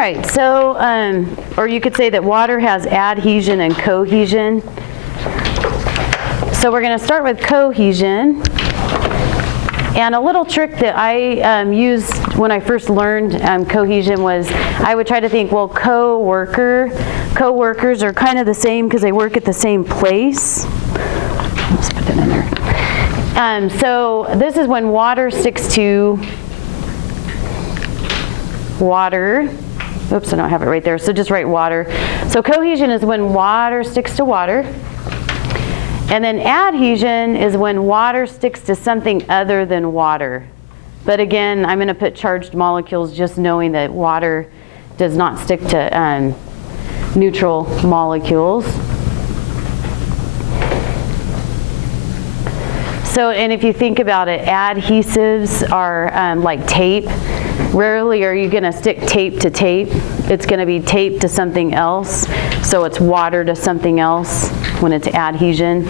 right, so, or you could say that water has adhesion and cohesion. So we're going to start with cohesion. And a little trick that I used when I first learned cohesion was I would try to think, well, co-workers are kind of the same because they work at the same place. Let's put that in there. So this is when water sticks to water. Oops, I don't have it right there, so just write water. So cohesion is when water sticks to water. And then adhesion is when water sticks to something other than water. But again, I'm going to put charged molecules just knowing that water does not stick to neutral molecules. So, and if you think about it, adhesives are like tape. Rarely are you going to stick tape to tape. It's going to be tape to something else. So it's water to something else when it's adhesion.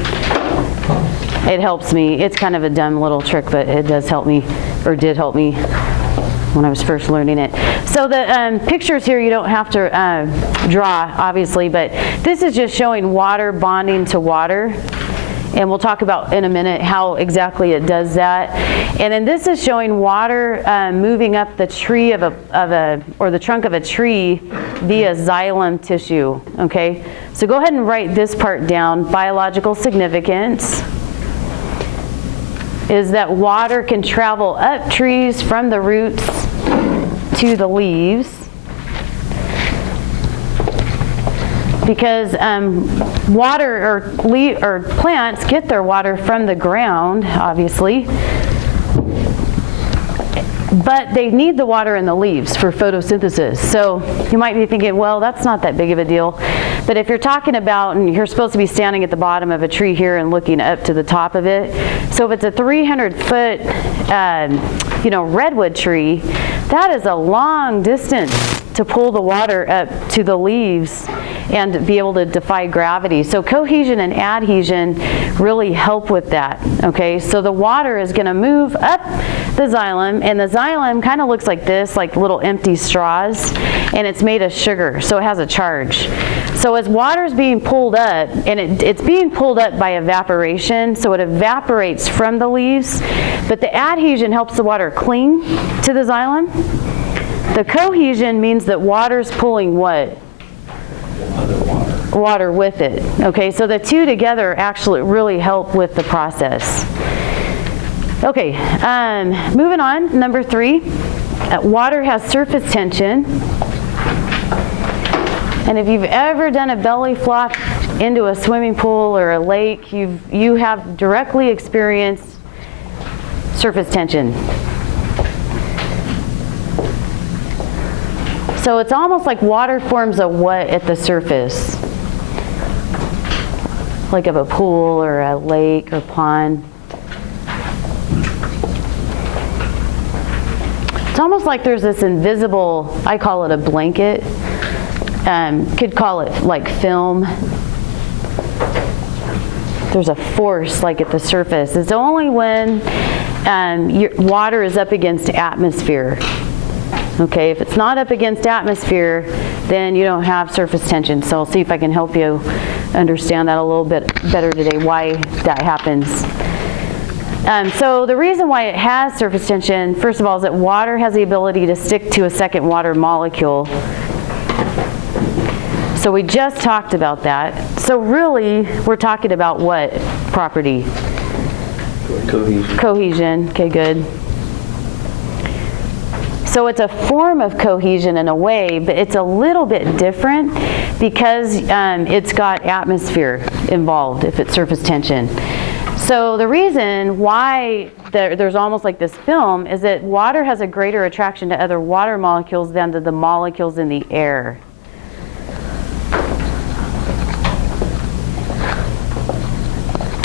It helps me. It's kind of a dumb little trick, but it does help me, or did help me when I was first learning it. So the pictures here you don't have to draw, obviously, but this is just showing water bonding to water. And we'll talk about in a minute how exactly it does that. And then this is showing water moving up the tree or the trunk of a tree via xylem tissue. Okay, so go ahead and write this part down. Biological significance is that water can travel up trees from the roots to the leaves. Because water or plants get their water from the ground, obviously, but they need the water in the leaves for photosynthesis. So you might be thinking, well, that's not that big of a deal. But if you're talking about, and you're supposed to be standing at the bottom of a tree here and looking up to the top of it. So if it's a 300-foot, redwood tree, that is a long distance to pull the water up to the leaves and be able to defy gravity. So cohesion and adhesion really help with that, okay? So the water is gonna move up the xylem, and the xylem kind of looks like this, like little empty straws, and it's made of sugar, so it has a charge. So as water is being pulled up, and it's being pulled up by evaporation, so it evaporates from the leaves, but the adhesion helps the water cling to the xylem. The cohesion means that water's pulling what? Water with it. Okay, so the two together actually really help with the process. Okay, moving on, number 3. Water has surface tension. And if you've ever done a belly flop into a swimming pool or a lake, you have directly experienced surface tension. So it's almost like water forms a what at the surface, like of a pool or a lake or pond. It's almost like there's this invisible, I call it a blanket, could call it like film. There's a force like at the surface. It's only when your water is up against atmosphere. Okay, if it's not up against atmosphere, then you don't have surface tension. So I'll see if I can help you understand that a little bit better today, why that happens. So the reason why it has surface tension, first of all, is that water has the ability to stick to a second water molecule. So we just talked about that. So really, we're talking about what property? Cohesion. Cohesion, okay, good. So it's a form of cohesion in a way, but it's a little bit different because it's got atmosphere involved if it's surface tension. So the reason why there's almost like this film is that water has a greater attraction to other water molecules than to the molecules in the air.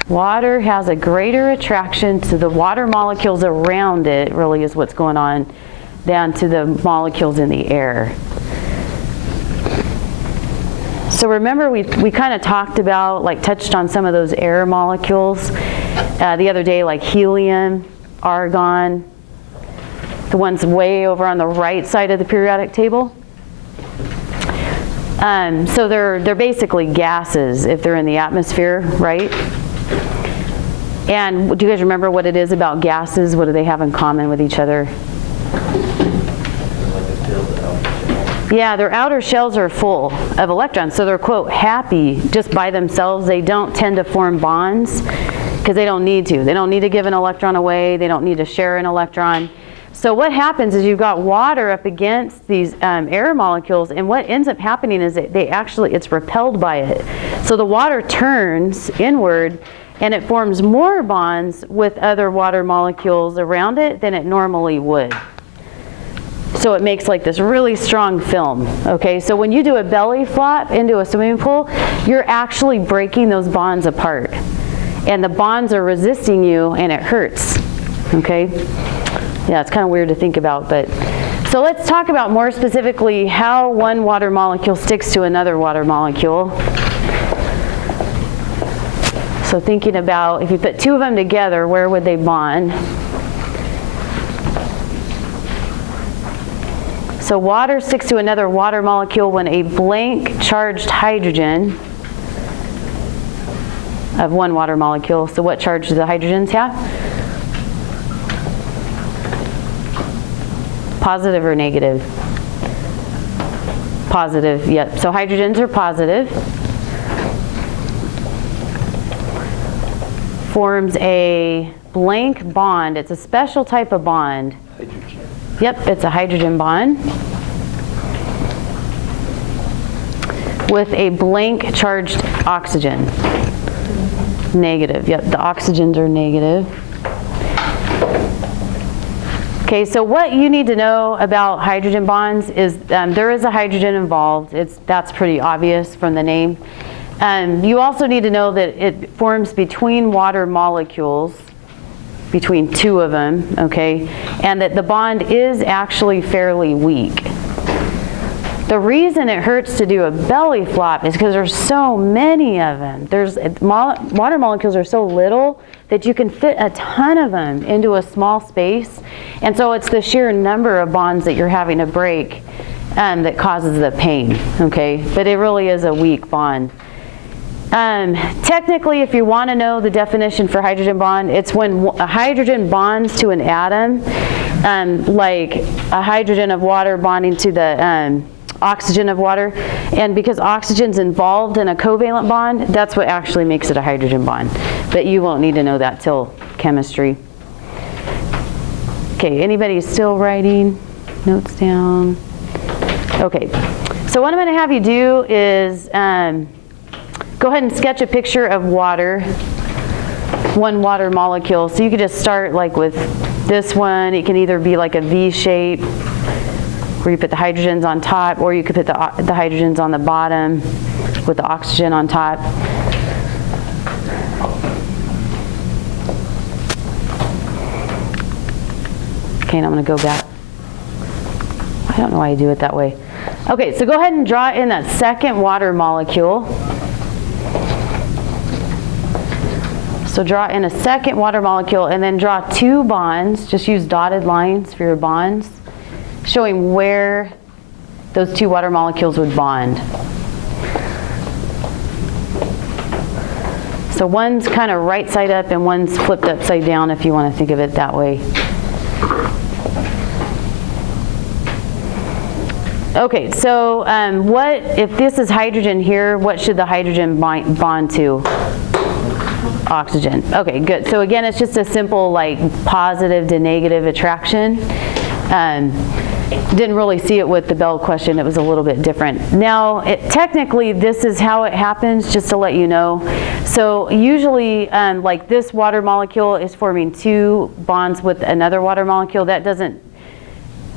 Water has a greater attraction to the water molecules around it, really is what's going on, than to the molecules in the air. So remember we kind of talked about, like touched on some of those air molecules the other day, like helium, argon, the ones way over on the right side of the periodic table. So they're basically gases if they're in the atmosphere, right? And do you guys remember what it is about gases? What do they have in common with each other? Yeah, their outer shells are full of electrons, so they're, quote, happy just by themselves. They don't tend to form bonds because they don't need to. They don't need to give an electron away. They don't need to share an electron. So what happens is you've got water up against these air molecules, and what ends up happening is that it's repelled by it. So the water turns inward, and it forms more bonds with other water molecules around it than it normally would. So it makes like this really strong film, okay? So when you do a belly flop into a swimming pool, you're actually breaking those bonds apart. And the bonds are resisting you, and it hurts, okay? Yeah, it's kind of weird to think about, but. So let's talk about more specifically how one water molecule sticks to another water molecule. So thinking about if you put two of them together, where would they bond? So water sticks to another water molecule when a blank charged hydrogen of one water molecule. So what charge do the hydrogens have? Positive or negative? Positive, yep. So hydrogens are positive. Forms a blank bond. It's a special type of bond. Hydrogen. Yep, it's a hydrogen bond with a blank charged oxygen. Negative, yep, the oxygens are negative. Okay, so what you need to know about hydrogen bonds is there is a hydrogen involved. That's pretty obvious from the name. You also need to know that it forms between water molecules, between two of them, okay, and that the bond is actually fairly weak. The reason it hurts to do a belly flop is because there's so many of them. Water molecules are so little that you can fit a ton of them into a small space, and so it's the sheer number of bonds that you're having to break that causes the pain, okay, but it really is a weak bond. Technically, if you want to know the definition for hydrogen bond, it's when a hydrogen bonds to an atom, like a hydrogen of water bonding to the oxygen of water. And because oxygen's involved in a covalent bond, that's what actually makes it a hydrogen bond. But you won't need to know that till chemistry. Okay, anybody still writing notes down? Okay, so what I'm going to have you do is go ahead and sketch a picture of water, one water molecule. So you could just start like with this one. It can either be like a V shape where you put the hydrogens on top, or you could put the hydrogens on the bottom with the oxygen on top. Okay, and I'm going to go back. I don't know why I do it that way. Okay, so go ahead and draw in that second water molecule. So draw in a second water molecule and then draw two bonds. Just use dotted lines for your bonds, showing where those two water molecules would bond. So one's kind of right side up and one's flipped upside down, if you want to think of it that way. Okay, so what if this is hydrogen here, what should the hydrogen bond to? Oxygen. Okay, good. So again, it's just a simple like positive to negative attraction. Didn't really see it with the Bell question. It was a little bit different. Now, technically, this is how it happens, just to let you know. So usually, like this water molecule is forming two bonds with another water molecule. That doesn't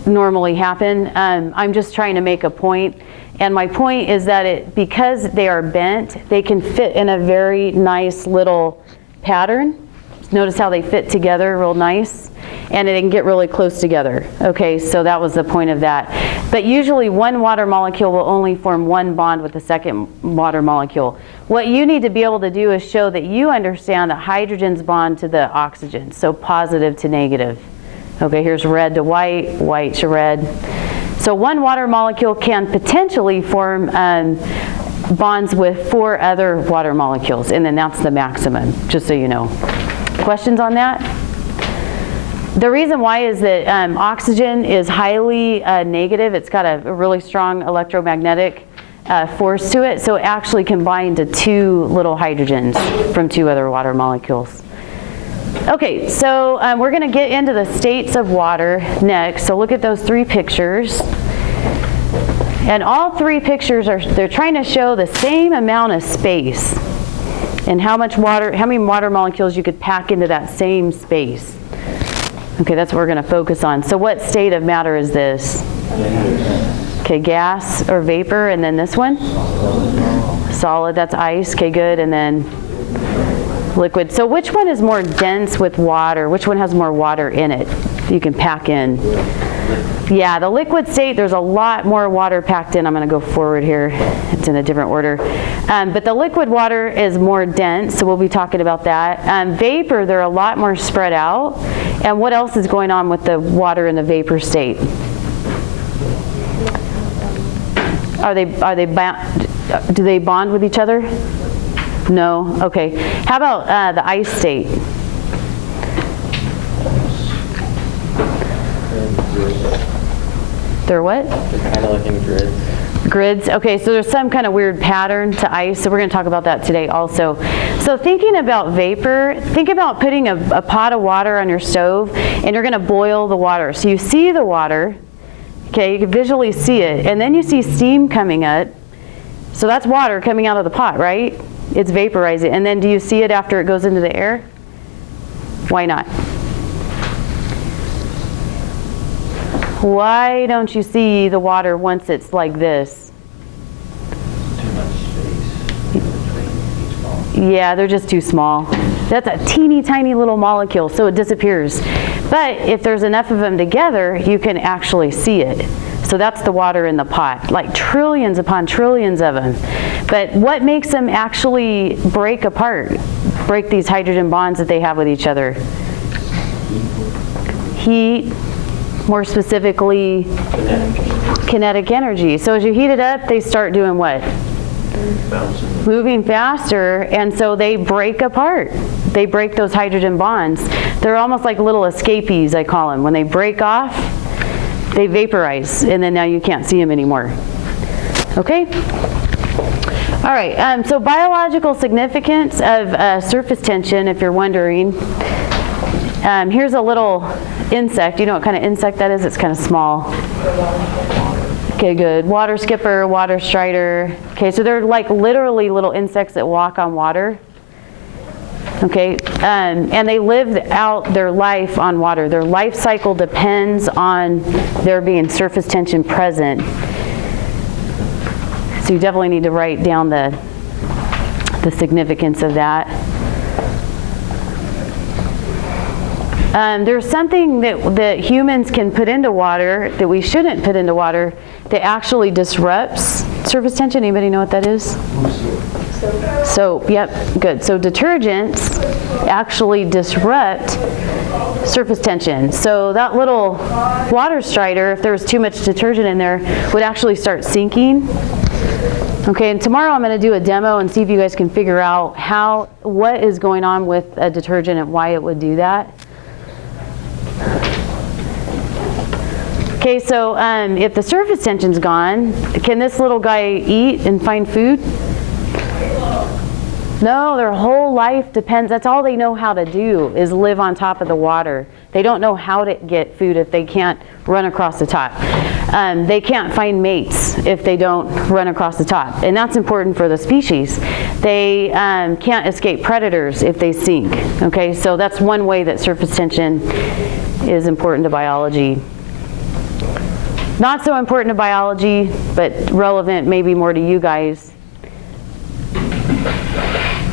normally happen. I'm just trying to make a point. And my point is that because they are bent, they can fit in a very nice little pattern. Notice how they fit together real nice, and it can get really close together. Okay, so that was the point of that. But usually one water molecule will only form one bond with the second water molecule. What you need to be able to do is show that you understand that hydrogens bond to the oxygen, so positive to negative. Okay, here's red to white, white to red. So one water molecule can potentially form bonds with 4 other water molecules, and then that's the maximum, just so you know. Questions on that? The reason why is that oxygen is highly negative. It's got a really strong electromagnetic force to it, so it actually can bind to 2 little hydrogens from 2 other water molecules. Okay, so we're going to get into the states of water next. So look at those 3 pictures. And all 3 pictures they're trying to show the same amount of space and how many water molecules you could pack into that same space. Okay, that's what we're going to focus on. So what state of matter is this? Okay, gas or vapor, and then this one? Solid, that's ice. Okay, good, and then liquid. So which one is more dense with water? Which one has more water in it you can pack in? Yeah, the liquid state, there's a lot more water packed in. I'm going to go forward here. It's in a different order. But the liquid water is more dense, so we'll be talking about that. Vapor, they're a lot more spread out. And what else is going on with the water in the vapor state? Are they bound? Do they bond with each other? No? Okay. How about the ice state? They're what? They're kind of like in grids. Grids. Okay, so there's some kind of weird pattern to ice, so we're going to talk about that today also. So thinking about vapor, think about putting a pot of water on your stove, and you're going to boil the water. So you see the water, okay, you can visually see it, and then you see steam coming up. So that's water coming out of the pot, right? It's vaporizing. And then do you see it after it goes into the air? Why not? Why don't you see the water once it's like this? Too much space between each molecule. Yeah, they're just too small. That's a teeny tiny little molecule, so it disappears. But if there's enough of them together, you can actually see it. So that's the water in the pot, like trillions upon trillions of them. But what makes them actually break apart, break these hydrogen bonds that they have with each other? Heat. More specifically, kinetic energy. So as you heat it up, they start doing what? Moving faster, and so they break apart. They break those hydrogen bonds. They're almost like little escapees, I call them. When they break off, they vaporize, and then now you can't see them anymore. Okay? All right, so biological significance of surface tension, if you're wondering. Here's a little insect. You know what kind of insect that is? It's kind of small. Okay, good. Water skipper, water strider. Okay, so they're like literally little insects that walk on water. Okay, and they live out their life on water. Their life cycle depends on there being surface tension present. So you definitely need to write down the significance of that. There's something that humans can put into water that we shouldn't put into water that actually disrupts surface tension. Anybody know what that is? Soap. Yep, good. So detergents actually disrupt surface tension. So that little water strider, if there was too much detergent in there, would actually start sinking. Okay, and tomorrow I'm going to do a demo and see if you guys can figure out what is going on with a detergent and why it would do that. Okay, so if the surface tension's gone, can this little guy eat and find food? No, their whole life depends. That's all they know how to do is live on top of the water. They don't know how to get food if they can't run across the top. They can't find mates if they don't run across the top. And that's important for the species. They can't escape predators if they sink. Okay, so that's one way that surface tension is important to biology. Not so important to biology, but relevant maybe more to you guys,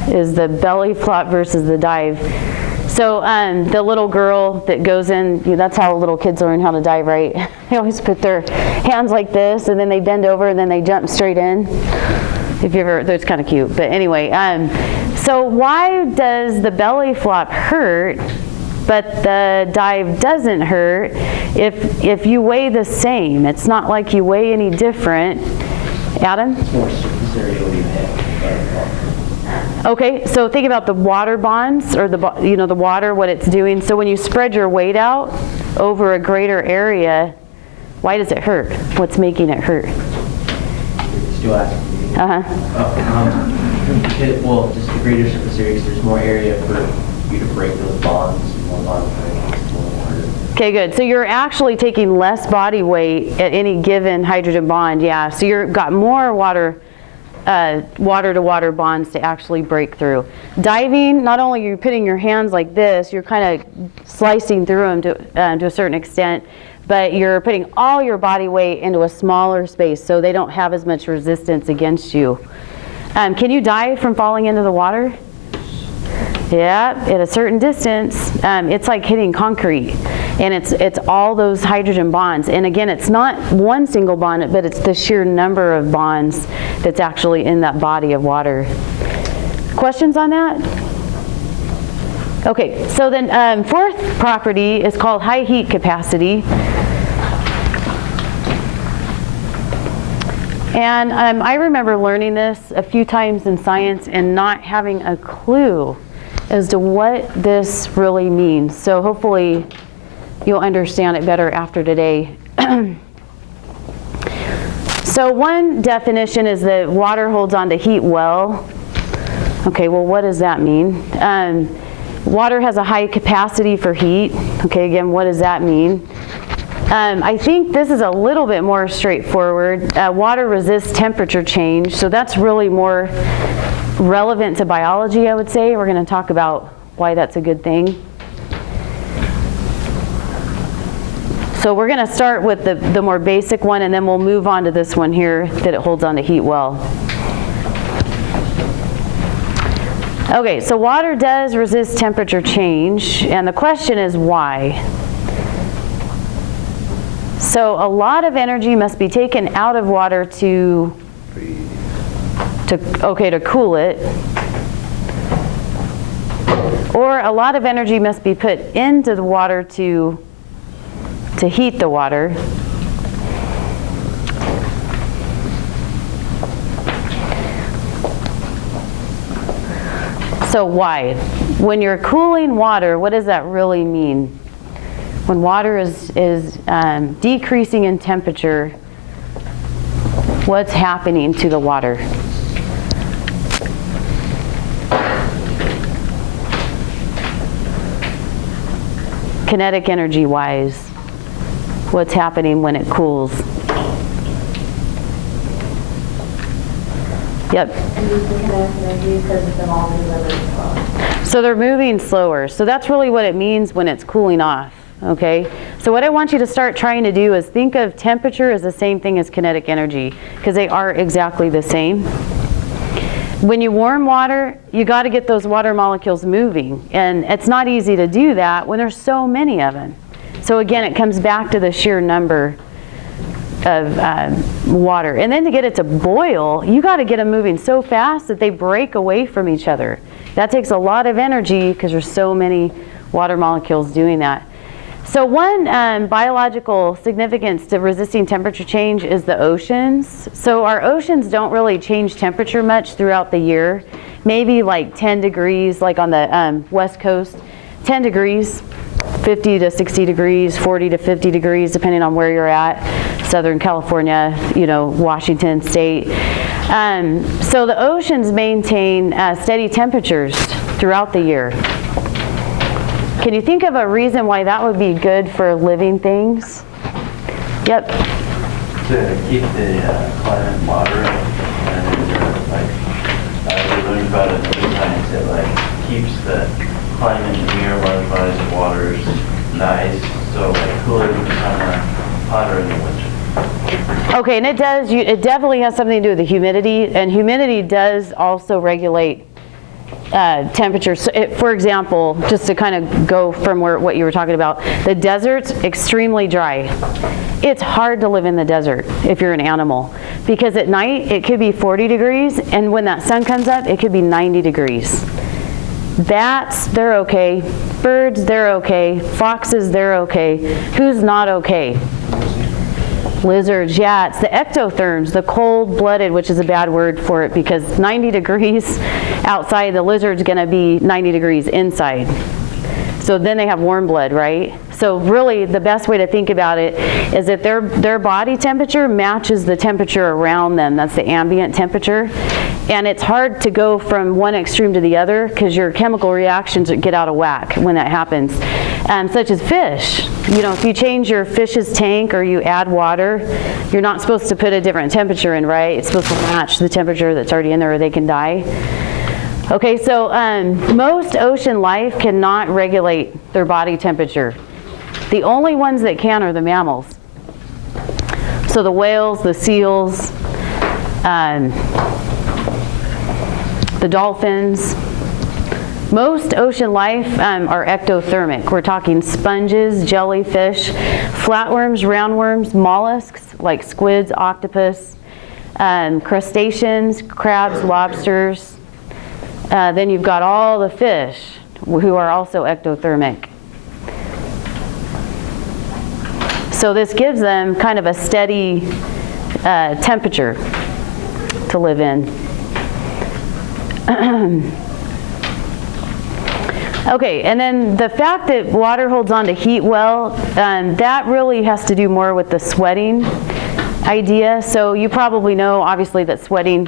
is the belly flop versus the dive. So the little girl that goes in, that's how little kids learn how to dive, right? They always put their hands like this, and then they bend over, and then they jump straight in. If you ever, that's kind of cute. But anyway, so why does the belly flop hurt but the dive doesn't hurt if you weigh the same. It's not like you weigh any different. Adam? It's more surface area what do you have? Okay, so think about the water bonds, or the water, what it's doing. So when you spread your weight out over a greater area, why does it hurt? What's making it hurt? Still asking. Well, just the greater surface area, because there's more area for you to break those bonds, more bond breaks, more water. Okay, good. So you're actually taking less body weight at any given hydrogen bond, yeah. So you've got more water to water bonds to actually break through. Diving, not only are you putting your hands like this, you're kind of slicing through them to a certain extent, but you're putting all your body weight into a smaller space so they don't have as much resistance against you. Can you dive from falling into the water? Yeah, at a certain distance. It's like hitting concrete, and it's all those hydrogen bonds. And again, it's not one single bond, but it's the sheer number of bonds that's actually in that body of water. Questions on that? Okay, so then fourth property is called high heat capacity. And I remember learning this a few times in science and not having a clue as to what this really means. So hopefully you'll understand it better after today. So one definition is that water holds on to heat well. Okay, well, what does that mean? Water has a high capacity for heat. Okay, again, what does that mean? I think this is a little bit more straightforward. Water resists temperature change, so that's really more relevant to biology, I would say. We're going to talk about why that's a good thing. So we're going to start with the more basic one, and then we'll move on to this one here, that it holds on to heat well. Okay, so water does resist temperature change, and the question is why? So a lot of energy must be taken out of water to cool it. Or a lot of energy must be put into the water to heat the water. So why? When you're cooling water, what does that really mean? When water is decreasing in temperature, what's happening to the water? Kinetic energy wise, what's happening when it cools? Yep. So they're moving slower. So that's really what it means when it's cooling off. Okay, so what I want you to start trying to do is think of temperature as the same thing as kinetic energy, because they are exactly the same. When you warm water, you got to get those water molecules moving, and it's not easy to do that when there's so many of them. So again, it comes back to the sheer number of water. And then to get it to boil, you got to get them moving so fast that they break away from each other. That takes a lot of energy because there's so many water molecules doing that. So one biological significance to resisting temperature change is the oceans. So our oceans don't really change temperature much throughout the year. Maybe like 10 degrees, like on the west coast, 10 degrees, 50 to 60 degrees, 40 to 50 degrees, depending on where you're at. Southern California, Washington State. So the oceans maintain steady temperatures throughout the year. Can you think of a reason why that would be good for living things? Yep. To keep the climate moderate, and we learned about it in science, it keeps the climate near large bodies of waters nice, so cooler in the summer, hotter in the winter. Okay, and it definitely has something to do with the humidity, and humidity does also regulate temperature. So for example, just to kind of go from what you were talking about, the desert's extremely dry. It's hard to live in the desert if you're an animal, because at night it could be 40 degrees, and when that sun comes up, it could be 90 degrees. Bats, they're okay. Birds, they're okay. Foxes, they're okay. Who's not okay? Lizards, yeah, it's the ectotherms, the cold-blooded, which is a bad word for it because 90 degrees outside, the lizard's going to be 90 degrees inside. So then they have warm blood, right? So really the best way to think about it is that their body temperature matches the temperature around them. That's the ambient temperature. And it's hard to go from one extreme to the other because your chemical reactions get out of whack when that happens. Such as fish. You know, if you change your fish's tank or you add water, you're not supposed to put a different temperature in, right? It's supposed to match the temperature that's already in there or they can die. Okay, so most ocean life cannot regulate their body temperature. The only ones that can are the mammals. So the whales, the seals, the dolphins. Most ocean life are ectothermic. We're talking sponges, jellyfish, flatworms, roundworms, mollusks like squids, octopus, crustaceans, crabs, lobsters. Then you've got all the fish who are also ectothermic. So this gives them kind of a steady temperature to live in. Okay, and then the fact that water holds on to heat well, that really has to do more with the sweating idea. So you probably know, obviously, that sweating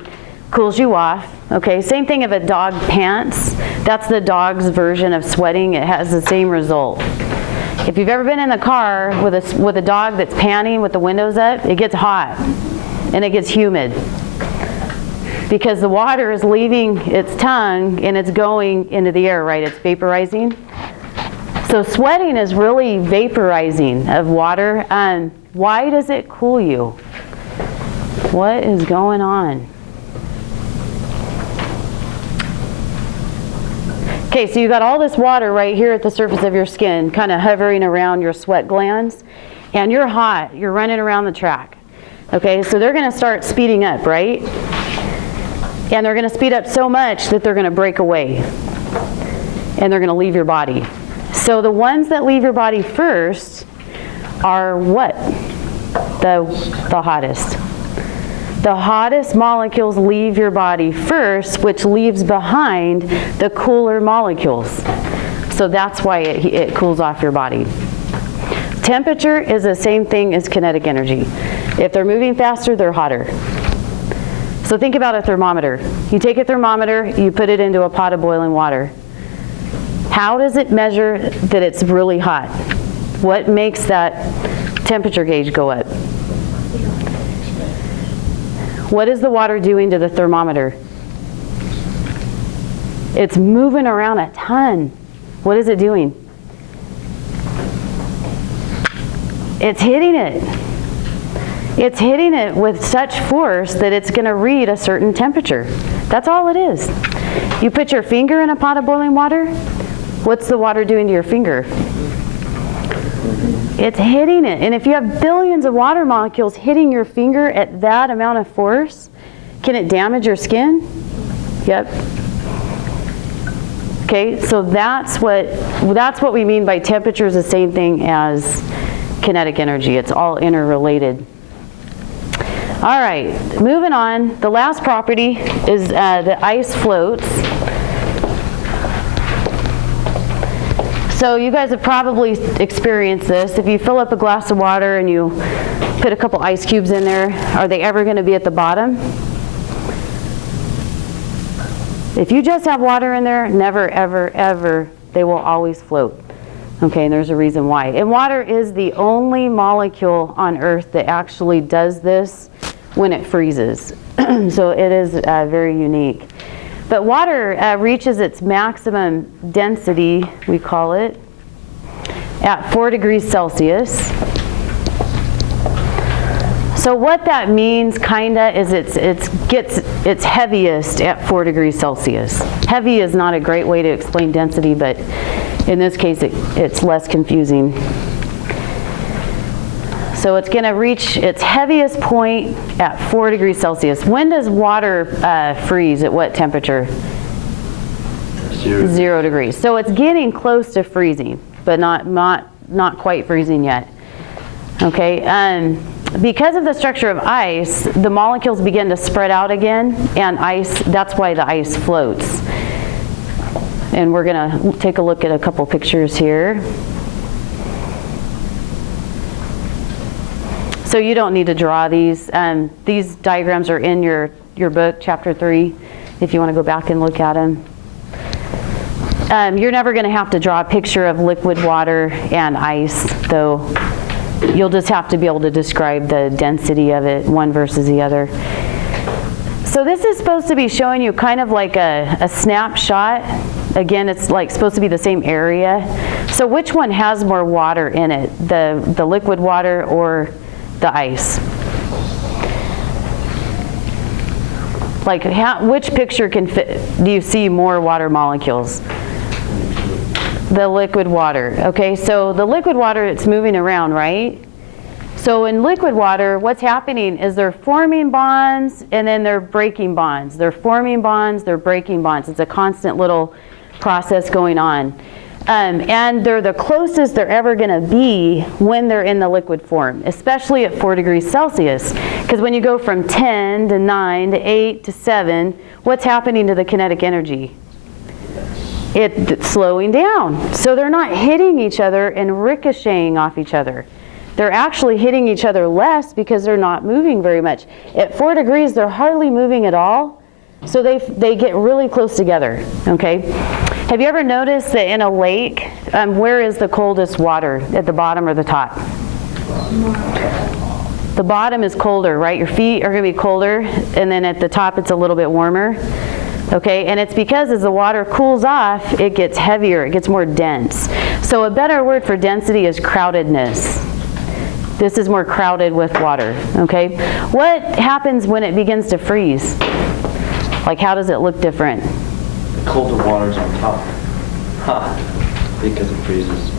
cools you off. Okay, same thing if a dog pants. That's the dog's version of sweating. It has the same result. If you've ever been in the car with a dog that's panting with the windows up, it gets hot and it gets humid because the water is leaving its tongue and it's going into the air, right? It's vaporizing. So sweating is really vaporizing of water. Why does it cool you? What is going on? Okay, so you got all this water right here at the surface of your skin, kind of hovering around your sweat glands, and you're hot. You're running around the track. Okay, so they're going to start speeding up, right? And they're going to speed up so much that they're going to break away, and they're going to leave your body. So the ones that leave your body first are what? The hottest. The hottest molecules leave your body first, which leaves behind the cooler molecules. So that's why it cools off your body. Temperature is the same thing as kinetic energy. If they're moving faster, they're hotter. So think about a thermometer. You take a thermometer, you put it into a pot of boiling water. How does it measure that it's really hot? What makes that temperature gauge go up? What is the water doing to the thermometer? It's moving around a ton. What is it doing? It's hitting it. It's hitting it with such force that it's going to read a certain temperature. That's all it is. You put your finger in a pot of boiling water, what's the water doing to your finger? It's hitting it. And if you have billions of water molecules hitting your finger at that amount of force, can it damage your skin? Yep. Okay, so that's what we mean by temperature is the same thing as kinetic energy. It's all interrelated. All right, moving on. The last property is the ice floats. So you guys have probably experienced this. If you fill up a glass of water and you put a couple ice cubes in there, are they ever going to be at the bottom? If you just have water in there, never, ever, ever, they will always float. Okay, and there's a reason why. And water is the only molecule on Earth that actually does this when it freezes. So it is very unique. But water reaches its maximum density, we call it, at 4 degrees Celsius. So what that means, kinda, is it gets its heaviest at 4 degrees Celsius. Heavy is not a great way to explain density, but in this case, it's less confusing. So it's going to reach its heaviest point at 4 degrees Celsius. When does water freeze? At what temperature? 0. 0 degrees. So it's getting close to freezing, but not quite freezing yet. Okay, because of the structure of ice, the molecules begin to spread out again, and that's why the ice floats. And we're going to take a look at a couple pictures here. So you don't need to draw these. These diagrams are in your book, chapter 3, if you want to go back and look at them. You're never going to have to draw a picture of liquid water and ice, though. You'll just have to be able to describe the density of it, one versus the other. So this is supposed to be showing you kind of like a snapshot. Again, it's like supposed to be the same area. So which one has more water in it, the liquid water or the ice? Like which picture can fit, do you see more water molecules? The liquid water. Okay, so the liquid water, it's moving around, right? So in liquid water, what's happening is they're forming bonds and then they're breaking bonds. They're forming bonds, they're breaking bonds. It's a constant little process going on. And they're the closest they're ever going to be when they're in the liquid form, especially at 4 degrees Celsius. Because when you go from 10 to 9 to 8 to 7, what's happening to the kinetic energy? It's slowing down. So they're not hitting each other and ricocheting off each other. They're actually hitting each other less because they're not moving very much. At 4 degrees, they're hardly moving at all. So they get really close together, okay? Have you ever noticed that in a lake, where is the coldest water, at the bottom or the top? The bottom is colder, right? Your feet are going to be colder, and then at the top it's a little bit warmer. Okay, and it's because as the water cools off, it gets heavier, it gets more dense. So a better word for density is crowdedness. This is more crowded with water, okay? What happens when it begins to freeze? Like, how does it look different? The colder water's on top. Because it freezes.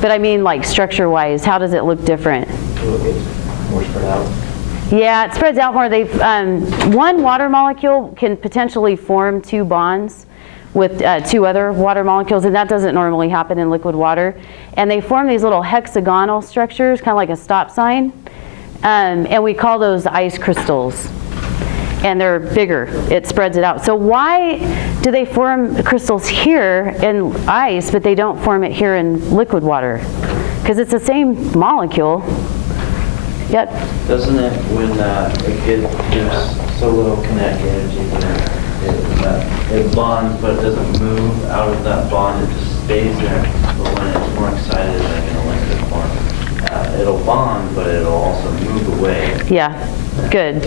But I mean, like, structure-wise, how does it look different? More spread out. Yeah, it spreads out more. One water molecule can potentially form 2 bonds with 2 other water molecules, and that doesn't normally happen in liquid water. And they form these little hexagonal structures, kind of like a stop sign, and we call those ice crystals. And they're bigger. It spreads it out. So why do they form crystals here in ice, but they don't form it here in liquid water? Because it's the same molecule. Yep. Doesn't it, when there's so little kinetic energy that it bonds, but it doesn't move out of that bond, it just stays there. But when it's more excited, like in a liquid form, it'll bond, but it'll also move away. Yeah, good.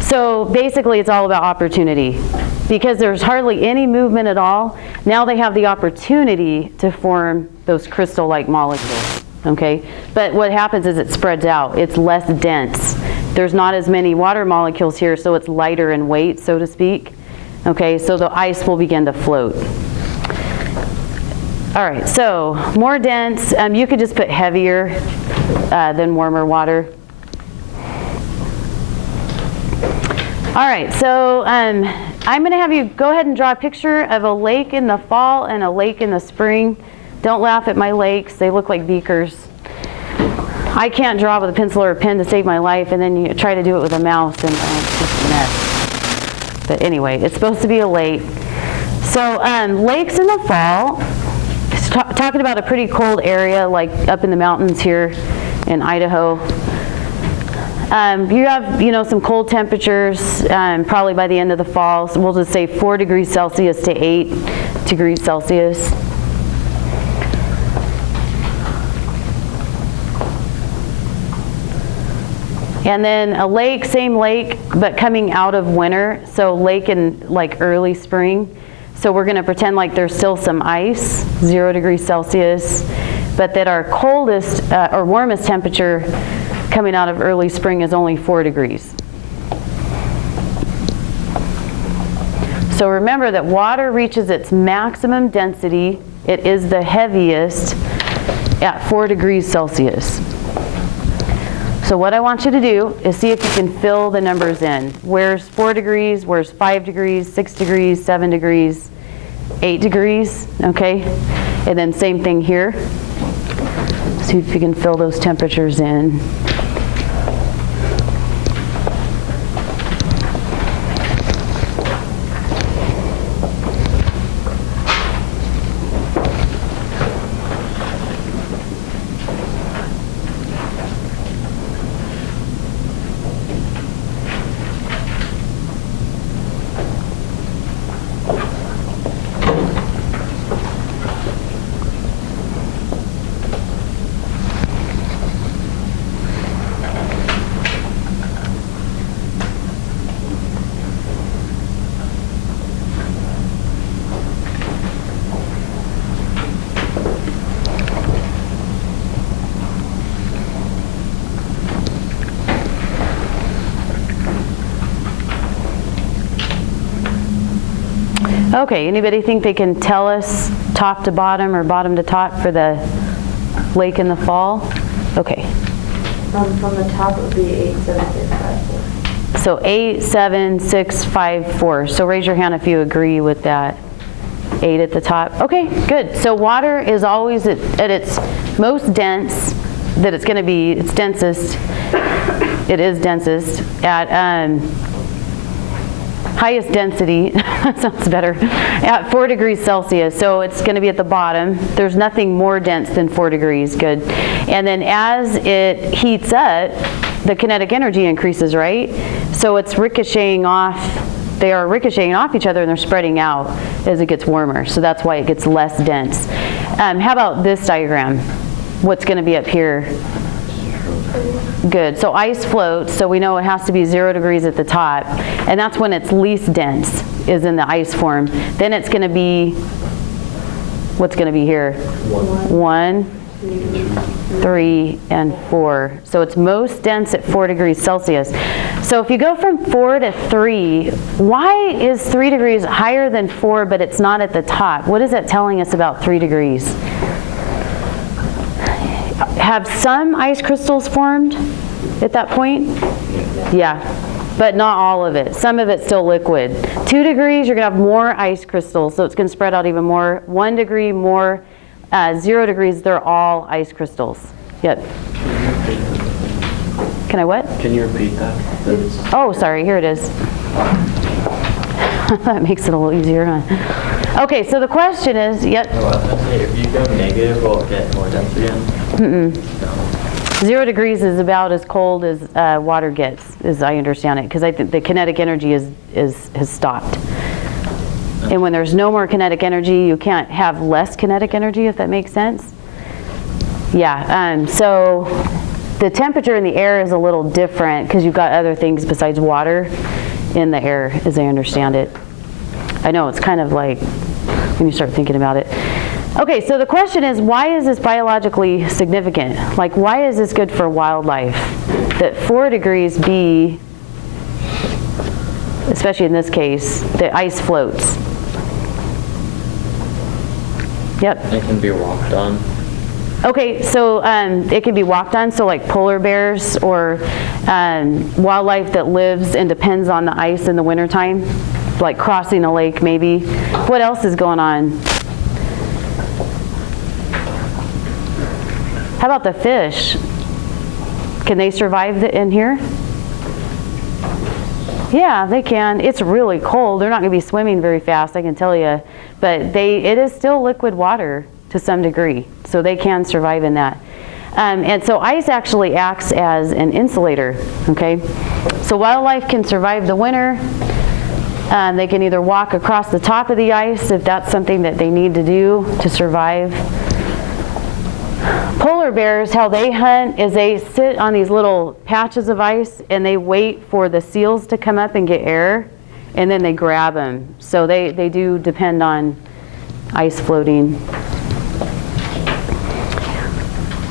So basically it's all about opportunity. Because there's hardly any movement at all, now they have the opportunity to form those crystal-like molecules. Okay, but what happens is it spreads out. It's less dense. There's not as many water molecules here, so it's lighter in weight, so to speak. Okay, so the ice will begin to float. All right, so more dense. You could just put heavier than warmer water. All right, so I'm going to have you go ahead and draw a picture of a lake in the fall and a lake in the spring. Don't laugh at my lakes. They look like beakers. I can't draw with a pencil or a pen to save my life, and then you try to do it with a mouse, and it's just a mess. But anyway, it's supposed to be a lake. So lakes in the fall, talking about a pretty cold area like up in the mountains here in Idaho. You have, some cold temperatures probably by the end of the fall. So we'll just say 4 degrees Celsius to 8 degrees Celsius. And then a lake, same lake, but coming out of winter. So lake in like early spring. So we're going to pretend like there's still some ice, 0 degrees Celsius, but that our coldest or warmest temperature coming out of early spring is only 4 degrees. So remember that water reaches its maximum density. It is the heaviest at 4 degrees Celsius. So what I want you to do is see if you can fill the numbers in. Where's 4 degrees? Where's 5 degrees? 6 degrees? 7 degrees? 8 degrees, okay? And then same thing here. See if you can fill those temperatures in. Okay, anybody think they can tell us top to bottom or bottom to top for the lake in the fall? Okay. From the top, it would be 87654. So 87654. So raise your hand if you agree with that. 8 at the top. Okay, good. So water is always at its most dense, that it's going to be its densest. It is densest at highest density, that sounds better, at 4 degrees Celsius. So it's going to be at the bottom. There's nothing more dense than 4 degrees. Good. And then as it heats up, the kinetic energy increases, right? So it's ricocheting off. They are ricocheting off each other and they're spreading out as it gets warmer. So that's why it gets less dense. How about this diagram? What's going to be up here? Good. So ice floats, so we know it has to be 0 degrees at the top, and that's when it's least dense, is in the ice form. Then it's going to be, what's going to be here? 1, 3, and 4. So it's most dense at 4 degrees Celsius. So if you go from 4 to 3, why is 3 degrees higher than 4, but it's not at the top? What is that telling us about 3 degrees? Have some ice crystals formed at that point? Yeah, but not all of it. Some of it's still liquid. 2 degrees, you're going to have more ice crystals, so it's going to spread out even more. 1 degree, more. 0 degrees, they're all ice crystals. Yep. Can I what? Can you repeat that? Oh, sorry, here it is. That makes it a little easier, huh? Okay, so the question is, yep. Oh, I was going to say, if you go negative, will it get more dense again? 0 degrees is about as cold as water gets, as I understand it, because I think the kinetic energy has stopped. And when there's no more kinetic energy, you can't have less kinetic energy, if that makes sense. Yeah, so the temperature in the air is a little different because you've got other things besides water in the air, as I understand it. I know, it's kind of like when you start thinking about it. Okay, so the question is, why is this biologically significant? Like, why is this good for wildlife? That 4 degrees be, especially in this case, the ice floats. Yep. It can be walked on. Okay, so it can be walked on, so like polar bears or wildlife that lives and depends on the ice in the wintertime, like crossing a lake maybe. What else is going on? How about the fish? Can they survive in here? Yeah, they can. It's really cold. They're not going to be swimming very fast, I can tell you. But it is still liquid water to some degree, so they can survive in that. And so ice actually acts as an insulator, okay? So wildlife can survive the winter. They can either walk across the top of the ice if that's something that they need to do to survive. Polar bears, how they hunt is they sit on these little patches of ice and they wait for the seals to come up and get air, and then they grab them. So they do depend on ice floating.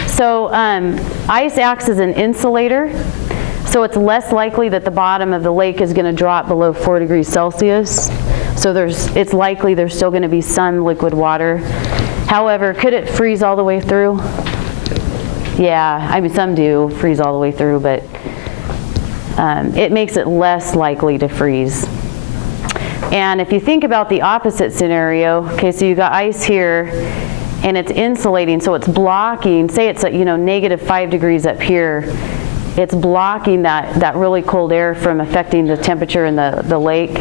So ice acts as an insulator, so it's less likely that the bottom of the lake is going to drop below 4 degrees Celsius. So it's likely there's still going to be some liquid water. However, could it freeze all the way through? Yeah, I mean, some do freeze all the way through, but it makes it less likely to freeze. And if you think about the opposite scenario, okay, so you got ice here, and it's insulating, so it's blocking, say it's at, negative 5 degrees up here, it's blocking that really cold air from affecting the temperature in the lake.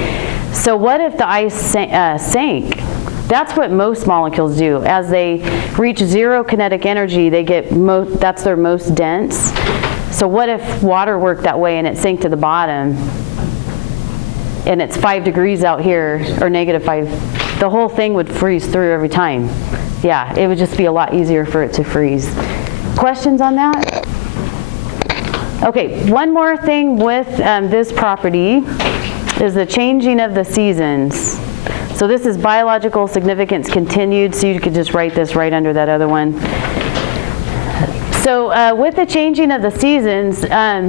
So what if the ice sank? That's what most molecules do. As they reach zero kinetic energy, that's their most dense. So what if water worked that way and it sank to the bottom, and it's 5 degrees out here, or negative 5, the whole thing would freeze through every time. Yeah, it would just be a lot easier for it to freeze. Questions on that? Okay, one more thing with this property is the changing of the seasons. So this is biological significance continued, so you could just write this right under that other one. So with the changing of the seasons,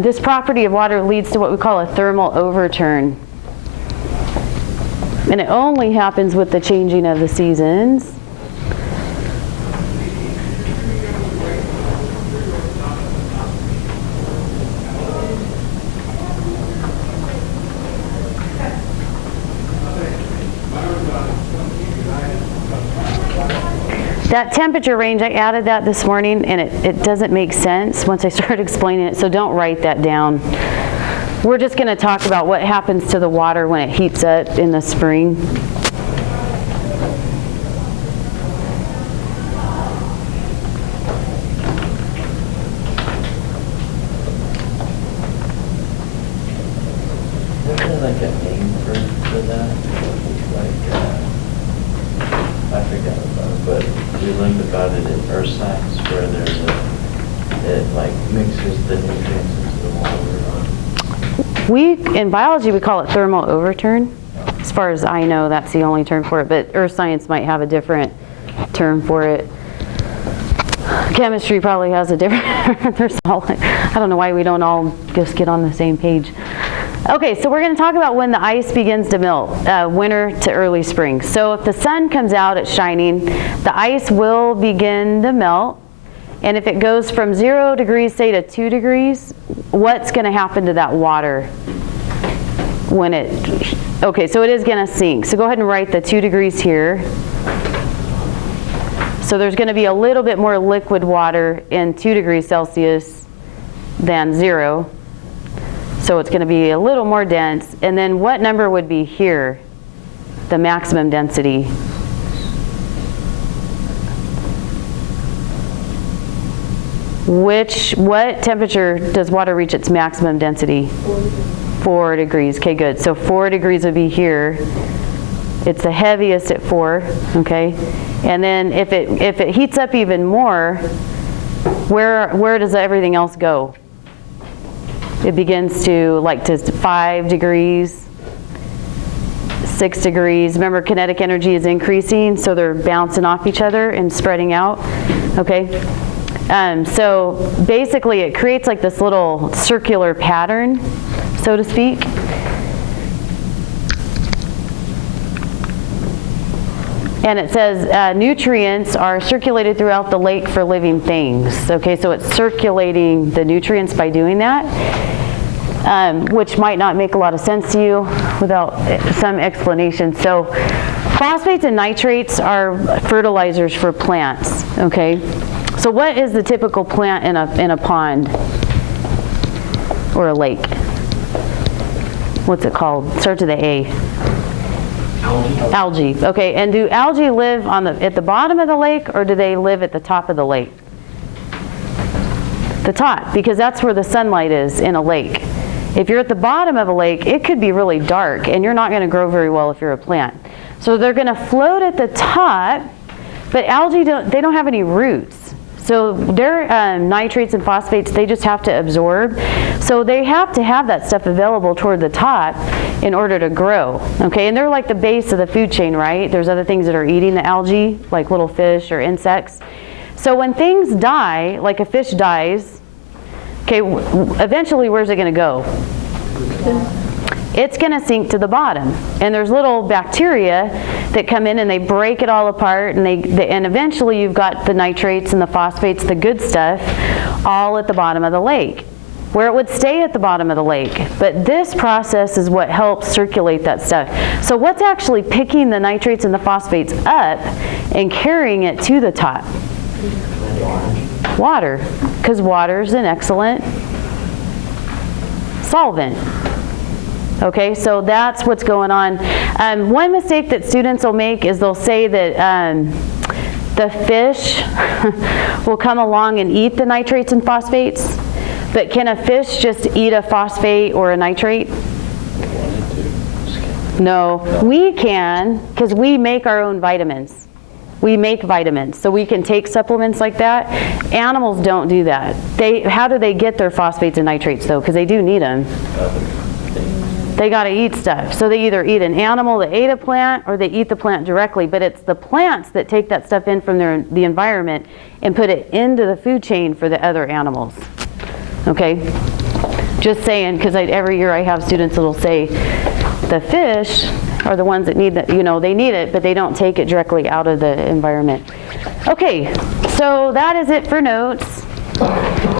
this property of water leads to what we call a thermal overturn. And it only happens with the changing of the seasons. That temperature range, I added that this morning, and it doesn't make sense once I start explaining it, so don't write that down. We're just going to talk about what happens to the water when it heats up in the spring. Isn't there like a name for that? I forgot about it, but we learned about it in earth science where it like mixes the nutrients into the water. In biology, we call it thermal overturn. As far as I know, that's the only term for it, but earth science might have a different term for it. Chemistry probably has a different, I don't know why we don't all just get on the same page. Okay, so we're going to talk about when the ice begins to melt, winter to early spring. So if the sun comes out, it's shining, the ice will begin to melt. And if it goes from 0 degrees, say, to 2 degrees, what's going to happen to that water when okay, so it is going to sink. So go ahead and write the 2 degrees here. So there's going to be a little bit more liquid water in 2 degrees Celsius than 0. So it's going to be a little more dense. And then what number would be here, the maximum density? What temperature does water reach its maximum density? 4 degrees. Okay, good. So 4 degrees would be here. It's the heaviest at 4, okay? And then if it heats up even more, where does everything else go? It begins to 5 degrees, 6 degrees. Remember, kinetic energy is increasing, so they're bouncing off each other and spreading out, okay? So basically it creates like this little circular pattern, so to speak. And it says nutrients are circulated throughout the lake for living things. Okay, so it's circulating the nutrients by doing that, which might not make a lot of sense to you without some explanation. So phosphates and nitrates are fertilizers for plants, okay? So what is the typical plant in a pond or a lake? What's it called? Starts with the A. Algae. Okay, and do algae live at the bottom of the lake, or do they live at the top of the lake? The top, because that's where the sunlight is in a lake. If you're at the bottom of a lake, it could be really dark, and you're not going to grow very well if you're a plant. So they're going to float at the top, but algae they don't have any roots. So their nitrates and phosphates, they just have to absorb. So they have to have that stuff available toward the top in order to grow. Okay, and they're like the base of the food chain, right? There's other things that are eating the algae, like little fish or insects. So when things die, like a fish dies, okay, eventually where's it going to go? It's going to sink to the bottom. And there's little bacteria that come in and they break it all apart, and and eventually you've got the nitrates and the phosphates, the good stuff, all at the bottom of the lake, where it would stay at the bottom of the lake. But this process is what helps circulate that stuff. So what's actually picking the nitrates and the phosphates up and carrying it to the top? Water, because water is an excellent solvent. Okay, so that's what's going on. One mistake that students will make is they'll say that the fish will come along and eat the nitrates and phosphates, but can a fish just eat a phosphate or a nitrate? No, we can, because we make our own vitamins. We make vitamins, so we can take supplements like that. Animals don't do that. How do they get their phosphates and nitrates though? Because they do need them. They got to eat stuff. So they either eat an animal that ate a plant or they eat the plant directly, but it's the plants that take that stuff in from the environment and put it into the food chain for the other animals. Okay? Just saying, because every year I have students that'll say the fish are the ones that need that, they need it, but they don't take it directly out of the environment. Okay, so that is it for notes.